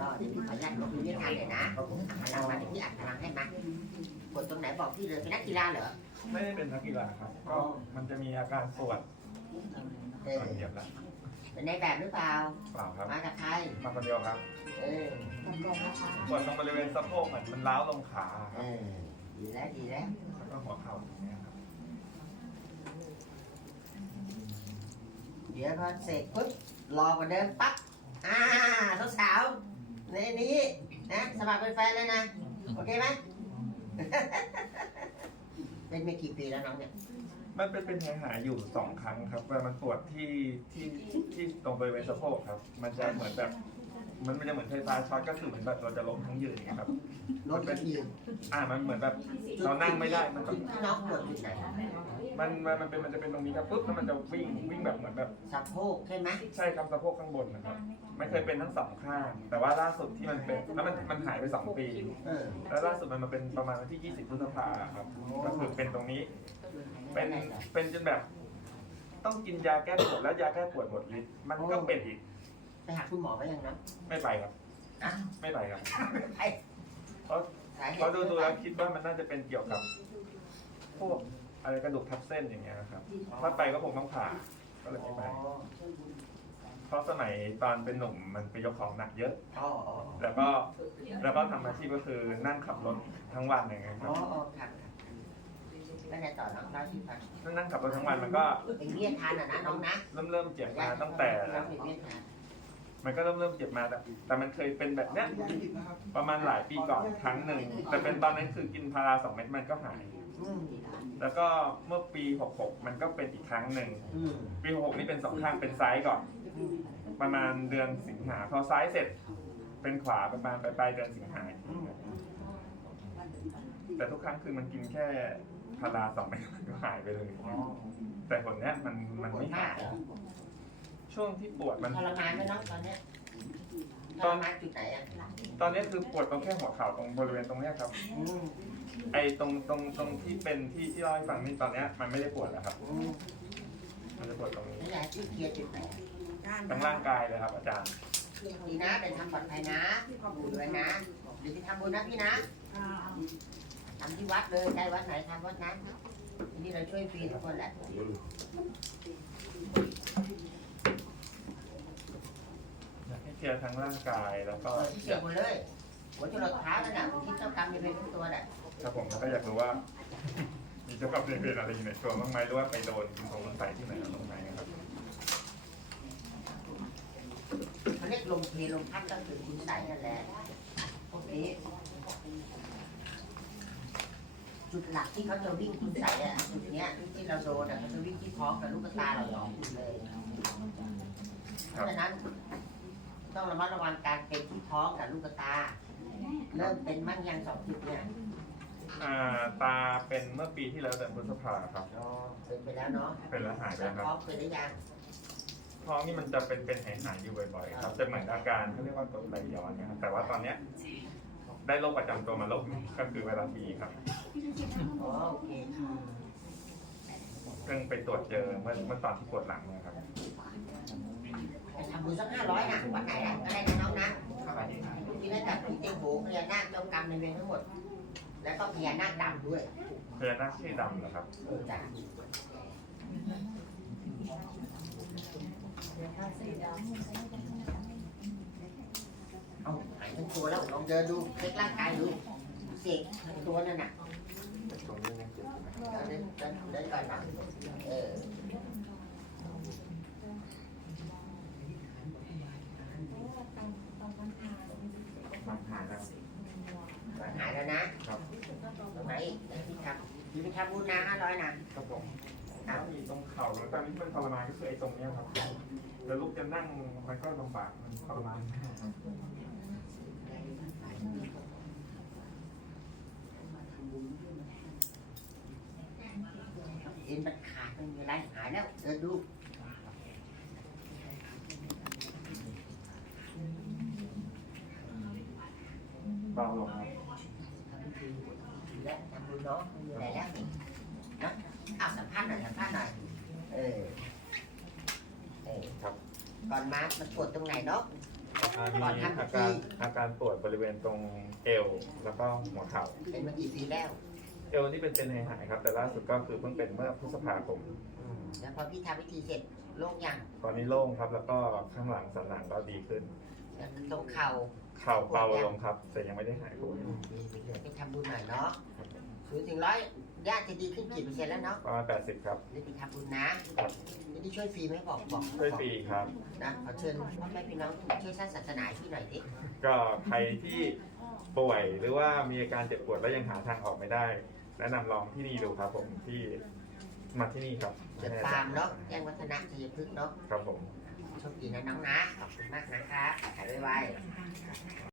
ก็เดี๋ยวพี่ขออนุญาตลงมือเวียดนามเลยนะพลังมาเดี๋ยวพี่อัดพลังให้มากดตรงไหนบอกพี่เลยเป็นนักกีฬาเหรอไม่ได้เป็นนักกีฬาครับ ก็มันจะมีอาการปวดเอตออนเหยียบแล้วเป็นในแบบหรือเปล่า เปล่าครับ มากับใครมาคนเดียวครับ เออปวดตรงบริเวณสะโพกเหมือนมันล้าวลงขาคเอรับอดีแล้วดีแล้วแล้วก็หัวเข่าอย่างเงี้ยครับเดี๋ยวพอเสร็จปุ๊บ รอกว่าเดิมปั๊บอ่าสาวๆในนี้นะสมัครเป็นแฟนเลยนะ โอเคไหม เป็นไม่กี่ปีแล้วน้องเนี่ย มันเป็นเป็นหายหายๆอยู่สองครั้งครับเวลามันปวดที่ที่ที่ตรงบริเวณสะโพกครับ มันจะเหมือนแบบ มันมันจะเหมือนไฟฟ้าช็อตก็คือเหมือนแบบเราจะล้มทั้งยืนอย่างเงี้ยครับ รถก็ยืนอ่ามันเหมือนแบบเรานั่งไม่ได้มันก็จุดที่น้องปวดจุดไหนมันมันมันเป็นมันจะเป็นตรงนี้ครับปุ๊บแล้วมันจะวิ่งวิ่งแบบเหมือนแบบ สะโพกใช่ไหมใช่ครับสะโพกข้างบนนะครับไม่เคยเป็นทั้งสองข้าง แต่ว่าล่าสุดที่มันเป็นแล้วมันมันหายไปสองปี เออแล้วล่าสุดมันมาเป็นประมาณวันที่ 20พฤษภาครับ ก็คือเป็นตรงนี้ เป็น เป็นจนแบบ ต้องกินยาแก้ปวดแล้วยาแก้ปวดหมดฤทธิ์ มันก็เป็นอีก ไปหาคุณหมอไปยังนะไม่ไปครับอะไม่ไปครับไอ้เพราะ สาเหตุเพราะดูดูแล้วคิดว่ามันน่าจะเป็นเกี่ยวกับ พวกอะไรกระดูกทับเส้นอย่างเงี้ยครับ ถ้าไปก็คงต้องผ่าก็เลยอ๋ไม่อไปเพราะสมัยตอนเป็นหนุ่มมันไปยกของหนักเยอะ อ๋ออ๋อแล้วก็แล้วก็ทำอาชีพก็คือนั่งขับรถทั้งวันอย่างเงี้ยคอ๋รัอบอ๋อครับครับแล้วไงต่อน้องเล่าที่ฟังนั่งขับรถทั้งวันมันก็เป็นเวียดทานอะนะน้องนะเริ่มเริ่มเจ็บมาตั้งแต่เราเป็นเวียดทาน มันก็เริ่มเริ่มเจ็บมาแต่แต่มันเคยเป็นแบบเนี้ยประมาณหลายปีก่อนครั้งหนึ่ง แต่เป็นตอนนั้นคือกินพาราสองเม็ดมันก็หายอืมแล้วก็เมื่อปี 66 มันก็เป็นอีกครั้งหนึ่งอืมปี 66 นี่เป็นสองข้างเป็นซ้ายก่อน ประมาณเดือนสิงหาพอซ้ายเสร็จ เป็นขวาประมาณปลายปลายเดือนสิงหาแต่ทุกครั้งคือมันกินแค่พาราสองเม็ดมันก็หายไปเลยอ๋อแต่ผลเนี้ยมันมันปวดไม่มาหากยเหรอ ช่วงที่ปวดมัน ทรมานไหมน้องตอนเนี้ยทตรอนมานจุดไหนอะตอนนี้คือปวดตรงแค่หัวเข่าตรงบริเวณตรงเนี้ยครับ อืมไอ้ตรงตรงตรงที่เป็นที่ที่เล่าให้ฟังนี่ตอนเนี้ยมันไม่ได้ปวดแล้วครับ อืมมันจะปวดตรงนี้นี่แหละที่เคลียร์จุดไหนทั้งร่างกายเลยครับ อาจารย์ ดีนะเดินทางปลอดภัยนะบุญด้วยนะเดี๋ยวไปทำบุญนะพี่นะทำที่วัดเลยใกล้วัดไหนทำวัดนั้นทีนี้เราช่วยฟรีทุกคนแหละ อ ยากให้เคลียร์ทั้งร่างกายแล้วก็เออที่เกี่ยวหมดเลยหัวจรดเท้านั่นน่ะที่เจ้ากรรมจะเป็นทุกตัวแหละถ้าผมก็อยากรู้ว่า มีเจ้ากับเนายอะไรอยู่ในตัวบ้างไหมหรือว่าไปโดนคุณของคุณใส่ที่ไหนตรงไหนนะครับเขาเรียกลมเพลลมพัดก็คือคุณใส่นั่นแหละพวกนี้จุดหลักที่เขาจะวิ่งคุณใส่อะจุดเนี้ยที่เราโดนอะเขาจะวิ่งที่ท้องกับลูกตาเราสองจุดเลยเพราะฉะนั้น ต้องระมัดระวังการเป็นที่ท้องกับลูกตา เริ่มเป็นมั่งยังสองจุดเนี่ยอ่าตาเป็นเมื่อปีที่แล้วแต่พฤษภาครับ อ๋อเป็นไปแล้วเนาะเป็นแล้วหายไปแล้วครับท้องเป็นได้ยัง ท้องนี่มันจะเป็นเป็นหายหายๆอยู่บ่อยๆครับจะเหมือนอาการเขาเรียกว่ากรดไหลย้อนนะครับแต่ว่าตอนเนี้ยได้โรคประจำตัวมาโรคหนึ่งก็คือเวลาทีครับอ๋อโอเคเพิ่งไปตรวจเจอเมื่อเมื่อตอนที่ปวดหลังเนะครับไป ทำบุญสักห้าร้อยนะวัดไหนอะก็ได้นะน้องนะที่ได้จัดที่เต็งโหพญานาคเจ้ากรรมในายเวรทั้งหมด แล้วก็พญานาคดำด้วยพญานาคชื่อดำเหรอครับเออจ้ะเอาหายทั้งตัวแล้วลองเดินดูเช็คร่างกายดูเสกทั้งตัวนั่นน่ะตรงนี้ยังเจ็บอยู่นะเดินเดินเดินก่อนนะเออ มันหายแล้ว มันหายแล้วนะ ครับตรงไหนอีกที่ทำที่ไปทำบุญนะห้าร้อยนะครับผมแล้วมีตรงเข่าแล้วตอนนี้ที่มันทรมานก็คือไอ้ตรงเนี้ยครับแล้วลุกจะนั่งมันก็ลำบากมันทรมานเอ็นมันขาดมันมีอะไรหายแล้วเดินดู เบาลงครับ และทำบุญเนาะไม่มีอะไรแล้วนี่นะอ้าวสัมภาษณ์หน่อยสัมภาษณ์หน่อยเออเออครับก่อนมามันปวดตรงไหนเนาะอ่ามีก่อนทำพิอาธี การอาการปวดบริเวณตรงเอวแล้วก็หัวเข่าเป็นมากี่ปีแล้วเอวนี่เป็นเป็นหายๆครับ แต่ล่าสุดก็คือเพิ่งเป็นเมื่อพฤษภาคมอืมแล้วพอพี่ทำพิธีเสร็จโล่งยังตอนนี้โล่งครับ แล้วก็ข้างหลังสันหลังก็ดีขึ้น แล้วตรงเข่า เข่าเบาลงครับ แต่ยังไม่ได้หายปวดไปทำบุญหน่อยเนาะ ศูนย์ถึงร้อยญาติจะดีขึ้นกี่เปอร์เซ็นต์แล้วเนาะประมาณ 80 ครับ นี่ไปทำบุญนะครับนี่ช่วยฟรีไหมบอกบอกช่วยฟรีครับ นะขอเชิญพ่อแม่พี่น้องช่วยสร้างศาสนาให้พี่หน่อยดิก็ใครที่ป่วยหรือว่ามีอาการเจ็บปวดแล้วยังหาทางออกไม่ได้ แนะนำลองที่นี่ดูครับผมที่มาที่นี่ครับเดินฟาร์มเนาะแจ้งวัฒนะชัยพฤกษ์เนาะครับผม โชคดีนะน้องนะ ขอบคุณมากนะครับหายไวๆ